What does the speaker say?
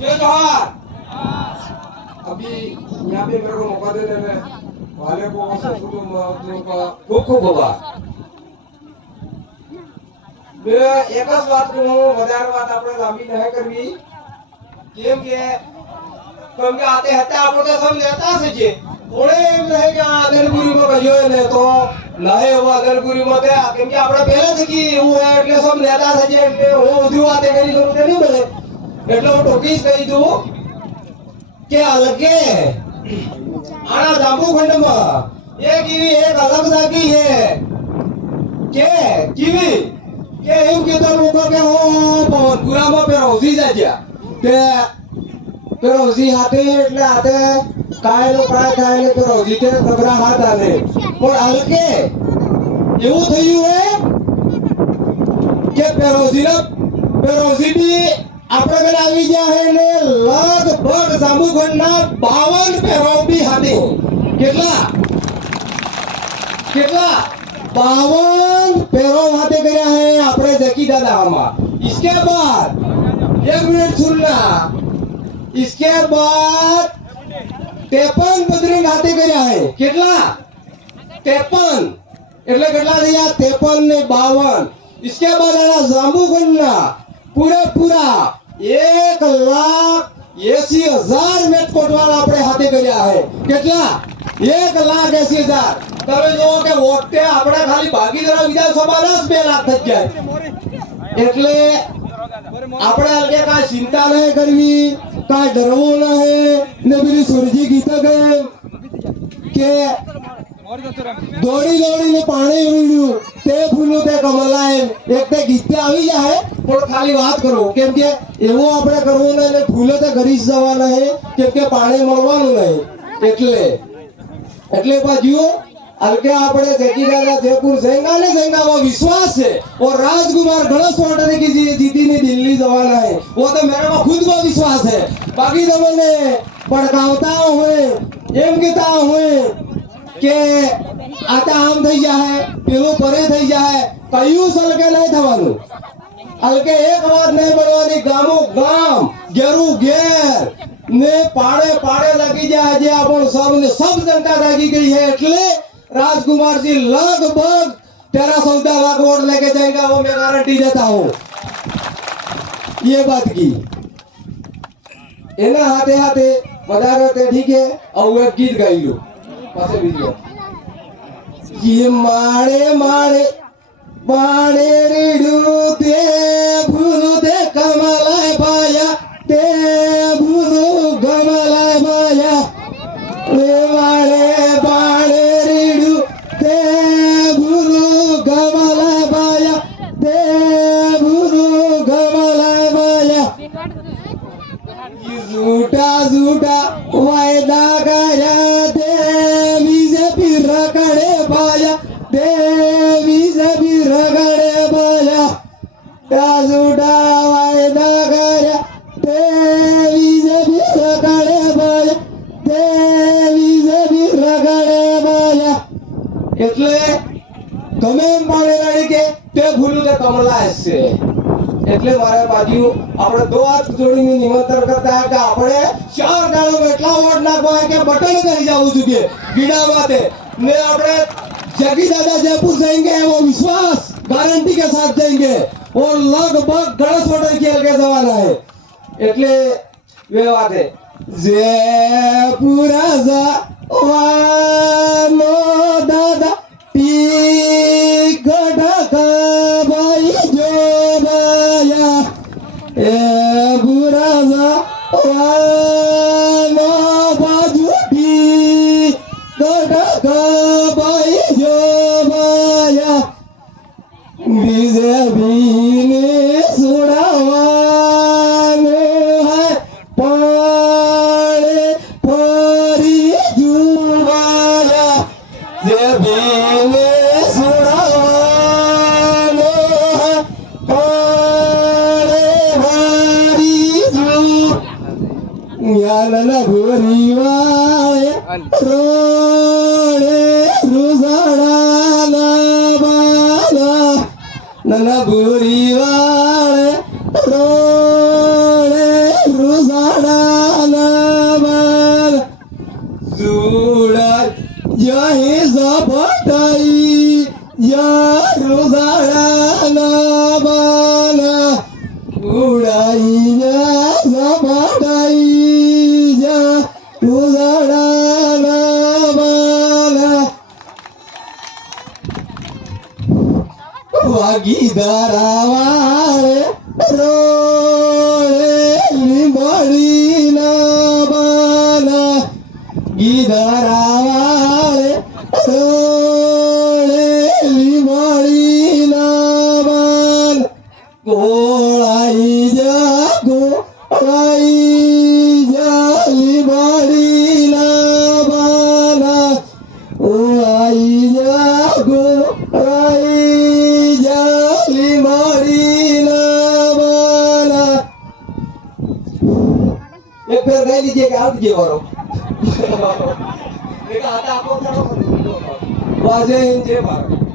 जय जोहार। अभी यहाँ पे मेरे को मौका देने वाले को खूब खूब आभार। एक बात कहूँ, વધારે વાત આપણે લાંબી નહીં કરવી, કેમ કે આતે હતા આપણે તો સમ લેતા છે જે થોડે એમ નહીં કે આદરપુરીમાં કર્યો ને તો નહીં એવો આદરપુરીમાં તે કેમ કે આપણે પહેલાથી એવું હોય એટલે સમ લેતા છે જે એટલે હું બધી વાતે કરી કરું તે નહીં બને એટલે હું ટોકીશ કહી દઉં કે અલગે આના જાંબુખંડમાં એક એવી એક અલગ જાગી છે કે કેવી કે એવું કહેતા લોકો કે હું પવનપુરામાં પેરોજી જાય કે પેરોજી હાથે એટલે હાથે કાયનો કાય થાય ને પેરોજી તે સગરા હાથ આને પણ હલકે એવું થયું હે કે પેરોજી બી આપણે ઘરે આવી ગયા હે ને લગભગ જાંબુખંડના 52 પેરો બી હાથે કેટલા 52 पैरों हाथे गया है अपने जकी दादा हमा। इसके बाद एक मिनट सुनना, इसके बाद 53 बदरिंग हाथे गया है कितना 53 એટલે કેટલા થયા 53 ને 52। इसके बाद आना जांबुखंडના પૂરેપૂરા 1,80,000 મેટ કોટવાળ આપણે હાથે કર્યા છે કેટલા 1,80,000। તમે જો કે વોટે આપણે ખાલી ભાગીદારો વિધાનસભાના જ 2 લાખ થઈ જાય એટલે આપણે અલગે કાંઈ ચિંતા નહીં કરવી, કાંઈ ડરવું નહીં ને પેલી સુરજી ગીત કે દોડીને પાણી વીડ્યું તે ફૂલું તે કમલાય એક તે ગીત આવી જાય પણ ખાલી વાત કરો કેમ કે એવું આપણે કરવું નહીં ને ફૂલો તે ઘરી જ જવા નહીં કેમ કે પાણી મળવાનું નહીં એટલે બાજુ अलके आपने जकीदादा जयपुर सेंगा ने सेंगा वो विश्वास है और राजकुमार गणेश वाटने की जीती ने दिल्ली जवाना है वो तो मेरे में खुद को विश्वास है। बाकी तो मैंने पड़कावता हुए एम कहता हुए के आता आम થઈ જાય પેલો પરે થઈ જાય કયું સલકે નહીં થવાનું अलके एक बात नहीं बनवानी गामो गाम गेरू गेर ने पाड़े पाड़े लगी जाए जे अपन सब ने सब जनता लागी गई है એટલે राजकुमार जी लगभग 13-14 लाख वोट लेके जाएगा वो मैं गारंटी देता हूँ ये बात की एना हाथे हाथे पधारते ठीक है और एक गीत गाई लो पासे वीडियो ये माड़े माड़े माड़े रीडू ते भूलू दे कमलाय पाया ते भूलू गमलाय पाया वे माड़े माड़े झूठा वायदा करा देवी से फिर रगड़े पाया देवी से फिर रगड़े पाया झूठा वायदा करा देवी से फिर रगड़े पाया देवी से फिर रगड़े पाया એટલે તમે એમ પાડે લાડી કે તે ભૂલું તે કમલા હશે એટલે મારા બાજુ આપણે દો હાથ જોડીને નિમંત્રણ કરતા કે આપણે 4 દાડોમાં એટલા વોટ નાખવા કે બટન કરી જવું જોઈએ ગીડા માટે ને આપણે जगी दादा जयपुर जाएंगे वो विश्वास गारंटी के साथ जाएंगे और लगभग 10 वोटर के आगे जवाना है એટલે वे बात है जयपुर जवानो दादा टिकट भाई जो भाया ए बुरा जवानो बाजू टिकट भाई जो भाया बीजेपी ने सुनावानो है पाड़े परी जुबाया बीजेपी ने सुनावानो है पाड़े परी जुबाया भूरी वाले रोड़े रुजड़ा नना बुरी वाले रोड़े रुजड़ा ઝપટાઈ યા ઉદાળાના બાના ઉડાઈ જા ઝપટાઈ જા ઉદાળાના બાના વાગી ધરાવાળે રોળે લીંબડી ના બાના ગીધરાવાળે રોળે લીંબડી ના બાન ગોળાઈ જા લીંબડી ના બાના ઓળાઈ જા एक पेड़ गाय लीजिए कि आप लीजिए और देखा आता आपको वाजे इन जे मारो